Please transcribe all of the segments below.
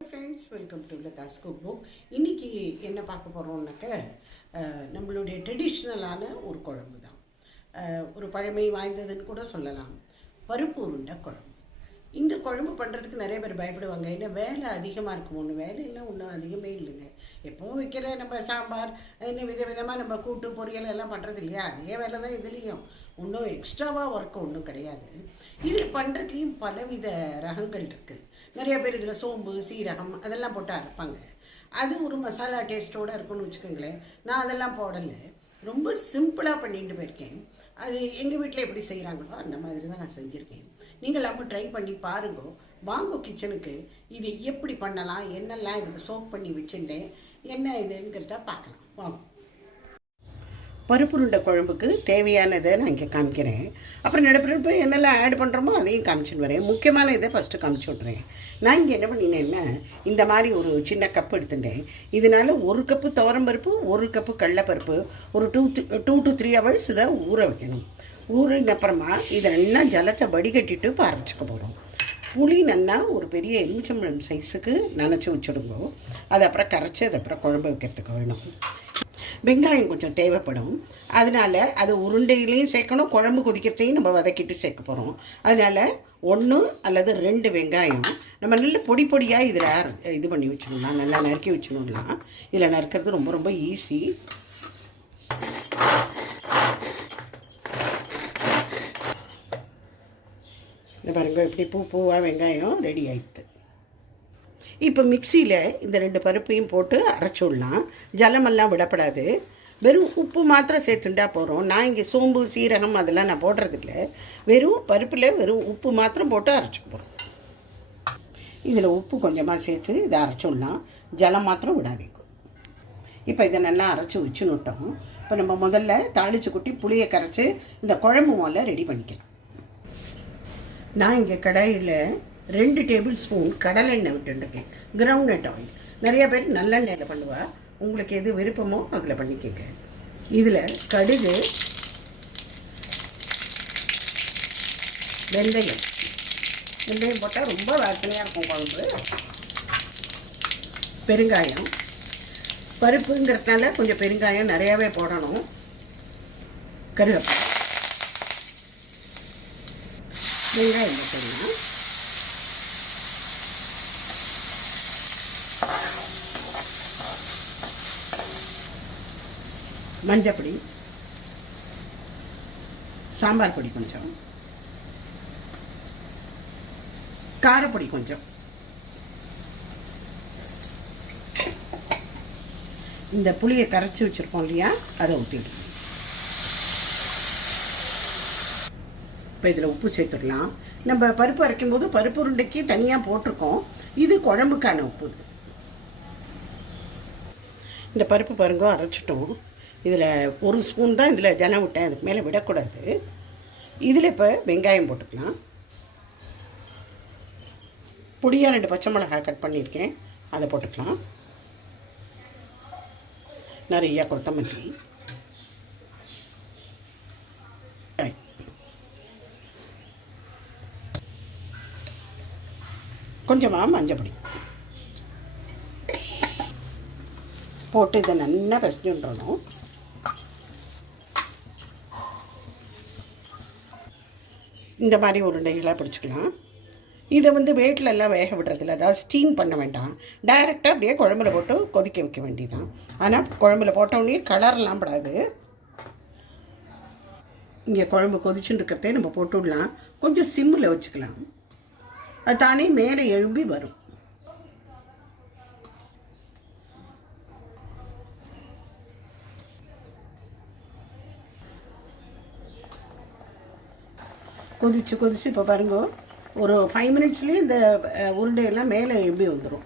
Friends, welcome to Latha's cook book. இன்றைக்கி என்ன பார்க்க போகிறோம்னாக்க நம்மளுடைய ட்ரெடிஷ்னலான ஒரு குழம்பு தான். ஒரு பழமை வாய்ந்ததுன்னு கூட சொல்லலாம். பருப்பு உருண்டை குழம்பு. இந்த குழம்பு பண்ணுறதுக்கு நிறைய பேர் பயப்படுவாங்க. ஏன்னா வேலை அதிகமாக இருக்கும். ஒன்று வேலையெல்லாம் ஒன்றும் அதிகமே இல்லைங்க. எப்போவும் வைக்கிற நம்ம சாம்பார் இன்னும் விதவிதமாக நம்ம கூட்டு பொரியல் எல்லாம் பண்ணுறது இல்லையா, அதே வேலை தான் இதுலேயும். ஒன்றும் எக்ஸ்ட்ராவாக ஒர்க்கு ஒன்றும் கிடையாது. இதில் பண்ணுறதுலேயும் பலவித ரகங்கள் இருக்குது. நிறைய பேர் இதில் சோம்பு சீரகம் அதெல்லாம் போட்டு அரைப்பாங்க. அது ஒரு மசாலா டேஸ்ட்டோடு இருக்குன்னு வச்சுக்கோங்களேன். நான் அதெல்லாம் போடலை, ரொம்ப சிம்பிளாக பண்ணிட்டு போயிருக்கேன். அது எங்கள் வீட்டில் எப்படி செய்கிறாங்களோ அந்த மாதிரி தான் நான் செஞ்சுருக்கேன். நீங்கள் எல்லாமே ட்ரை பண்ணி பாருங்க. வாங்கோ கிச்சனுக்கு இது எப்படி பண்ணலாம், என்னெல்லாம் இதுக்கு சோப் பண்ணி வச்சுட்டேன், என்ன இதுங்கிறத பார்க்கலாம் வாங்க. பருப்புருண்டை குழம்புக்கு தேவையானதை நான் இங்கே காமிக்கிறேன். அப்புறம் நடுப்புறப்பு என்னெல்லாம் ஆட் பண்ணுறோமோ அதையும் காமிச்சுட்டு வரேன். முக்கியமான இதை ஃபஸ்ட்டு காமிச்சு விட்றேன். நான் இங்கே என்ன பண்ணினேன்னா, இந்த மாதிரி ஒரு சின்ன கப்பு எடுத்துட்டேன். இதனால் 1 கப்பு துவரம்பருப்பு, 1 கப்பு கடலைப்பருப்பு, ஒரு 2 to 3 hours இதை ஊற வைக்கணும். ஊறின அப்புறமா இதை நல்லா ஜலத்தை வடிகட்டிட்டு அரைச்சிக்க போகிறோம். புளி நல்லா ஒரு பெரிய எலுமிச்சம்பழம் சைஸுக்கு நனைச்சி வச்சுடுங்க. அது அப்புறம் கரைச்சி அது அப்புறம் குழம்பு வைக்கிறதுக்கு வேணும். வெங்காயம் கொஞ்சம் தேவைப்படும். அதனால் அது உருண்டையிலையும் சேர்க்கணும், குழம்பு கொதிக்கிறதையும் நம்ம வதக்கிட்டு சேர்க்க போகிறோம். அதனால் 1 அல்லது 2 வெங்காயம் நம்ம நல்ல பொடி பொடியாக இதில் இது பண்ணி வச்சுடலாம், நல்லா நறுக்கி வச்சுடலாம். இதில் நறுக்கிறது ரொம்ப ரொம்ப ஈஸி. இந்த பாருங்கள், இப்படி பூவாக வெங்காயம் ரெடி ஆகிடுது. இப்போ மிக்சியில் இந்த 2 பருப்பையும் போட்டு அரைச்சிடலாம். ஜலமெல்லாம் விடப்படாது. வெறும் உப்பு மாத்திரம் சேர்த்துட்டா போகிறோம். நான் இங்கே சோம்பு சீரகம் அதெல்லாம் நான் போடுறதில்ல. வெறும் பருப்பில் வெறும் உப்பு மாத்திரம் போட்டு அரைச்சி போகிறோம். இதில் உப்பு கொஞ்சமாக சேர்த்து இதை அரைச்சிடலாம். ஜலம் மாத்திரம் விடாதீங்க. இப்போ இதை நல்லா அரைச்சி வச்சுன்னுட்டோம். இப்போ நம்ம முதல்ல தாளித்து கொட்டி புளியை கரைச்சி இந்த குழம்பு முதல்ல ரெடி பண்ணிக்கலாம். நான் இங்கே கடாயில் 2 டேபிள் ஸ்பூன் கடலெண்ணெய் விட்டுருக்கேன். Groundnut oil. நிறைய பேர் நல்லெண்ணெயில் பண்ணுவாள். உங்களுக்கு எது விருப்பமோ அதில் பண்ணிக்கங்க. இதில் கடுகு, வெந்தயம் போட்டால் ரொம்ப வாசனையாக இருக்கும் குழம்பு. பெருங்காயம், பருப்புங்கிறதுனால கொஞ்சம் பெருங்காயம் நிறையாவே போடணும். கருவேப்பிலை, வெங்காயம் போட்டுடலாம். மஞ்சப்பொடி, சாம்பார் பொடி கொஞ்சம், காரப்பொடி கொஞ்சம். இந்த புளியை கரைச்சி வச்சுருக்கோம் இல்லையா, அதை ஊற்றிடுவோம். இப்போ இதில் உப்பு சேர்த்துடலாம். நம்ம பருப்பு அரைக்கும் போது பருப்பு உருண்டைக்கு தனியாக போட்டிருக்கோம். இது குழம்புக்கான உப்பு. இந்த பருப்பு பாருங்க அரைச்சிட்டோம். இதில் 1 ஸ்பூன் தான் இதில் ஜலம் விட்டேன், அதுக்கு மேலே விடக்கூடாது. இதில் இப்போ வெங்காயம் போட்டுக்கலாம். பொடியாக 2 பச்சை மிளகாய் கட் பண்ணியிருக்கேன், அதை போட்டுக்கலாம். நிறையா கொத்தமல்லி, கொஞ்சமாக மஞ்சப்பொடி போட்டு இதை நல்லா பிசைஞ்சுடணும். இந்த மாதிரி உருண்டைகளாக பிடிச்சிக்கலாம். இதை வேட்டிலெல்லாம் வேக விடுறதில்ல, அதாவது ஸ்டீம் பண்ண வேண்டாம். டைரெக்டாக அப்படியே குழம்புல போட்டு கொதிக்க வைக்க வேண்டியதான். ஆனால் குழம்புல போட்டோடனே கலர்லாம் படாது. இங்கே குழம்பு கொதிச்சுட்டு இருக்கிறதே நம்ம போட்டு விடலாம். கொஞ்சம் சிம்மில் வச்சுக்கலாம். அது தானே மேலே எழும்பி வரும். கொதிச்சு இப்போ பாருங்க, ஒரு 5 மினிட்ஸ்லேயே இந்த உருண்டையெல்லாம் மேலே எழும்பி வந்துடும்.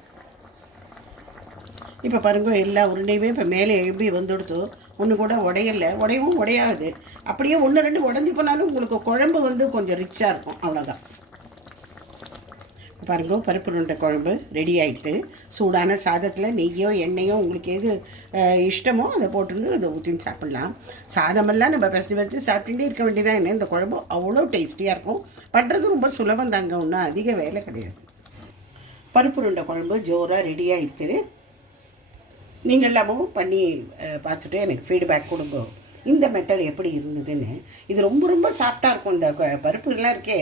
இப்போ பாருங்க, எல்லா உருண்டையுமே இப்போ மேலே எழும்பி வந்துடுது. ஒன்று கூட உடையவும் உடையாது. அப்படியே 1 2 உடஞ்சி போனாலும் உங்களுக்கு குழம்பு கொஞ்சம் ரிச்சாக இருக்கும். அவ்வளோதான். பாருங்க, பருப்பு உருண்டை குழம்பு ரெடி ஆகிடுது. சூடான சாதத்தில் நெய்யோ எண்ணெயோ உங்களுக்கு எது இஷ்டமோ அதை போட்டுன்னு அதை ஊற்றின்னு சாப்பிட்லாம். சாதமெல்லாம் நம்ம வச்சு சாப்பிட்டுட்டே இருக்க வேண்டியதான். என்ன, இந்த குழம்பு அவ்வளோ டேஸ்டியாக இருக்கும். பண்ணுறது ரொம்ப சுலபம் தாங்க, ஒன்றும் அதிக வேலை கிடையாது. பருப்பு உருண்டை குழம்பு ஜோராக ரெடி ஆகிடுது. நீங்கள் எல்லாமும் பண்ணி பார்த்துட்டு எனக்கு ஃபீட்பேக் கொடுங்க, இந்த மெத்தட் எப்படி இருந்ததுன்னு. இது ரொம்ப ரொம்ப சாஃப்டாக இருக்கும். இந்த பருப்புலாம் இருக்கே,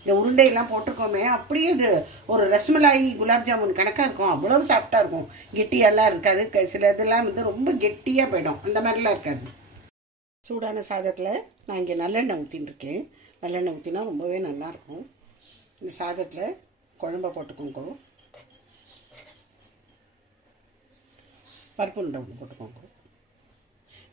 இந்த உருண்டையெல்லாம் போட்டிருக்கோமே, அப்படியே இது ஒரு ரசமலாயி குலாப் ஜாமுன் கணக்காக இருக்கும். அவ்வளோ சாஃப்டாக இருக்கும், கெட்டியெல்லாம் இருக்காது. சில இதெல்லாம் வந்து ரொம்ப கெட்டியாக போயிடும், அந்த மாதிரிலாம் இருக்காது. சூடான சாதத்தில் நான் இங்கே நல்லெண்ணெய் ஊற்றின்னு இருக்கேன். நல்லெண்ணெய் ஊற்றினா ரொம்பவே நல்லாயிருக்கும். இந்த சாதத்தில் குழம்பை போட்டுக்கோங்க, பருப்பு உருண்டை ஒன்று போட்டுக்கோங்க.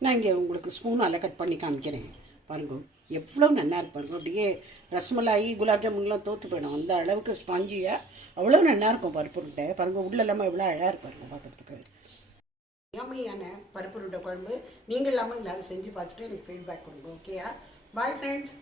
நான் இங்கே உங்களுக்கு ஸ்பூனால் கட் பண்ணி காமிக்கிறேன் பாருங்க, எவ்வளோ நல்லா இருக்கு பாருங்க. அப்படியே ரசமலாயி குலாப் ஜாமுன்லாம் தோற்று போயிடும், அந்த அளவுக்கு ஸ்பாஞ்சியாக அவ்வளோ நல்லா இருக்கும் பருப்பு உருண்டை. பாருங்கள் உள்ள இல்லாமல் எவ்வளோ அழகாக இருப்பாருங்க பார்க்குறதுக்கு. யம்மியான பருப்பு உருண்டை குழம்பு நீங்கள் எல்லாமே எல்லாரும் செஞ்சு பார்த்துட்டு எனக்கு ஃபீட்பேக் கொடுங்க. ஓகேயா? Bye friends.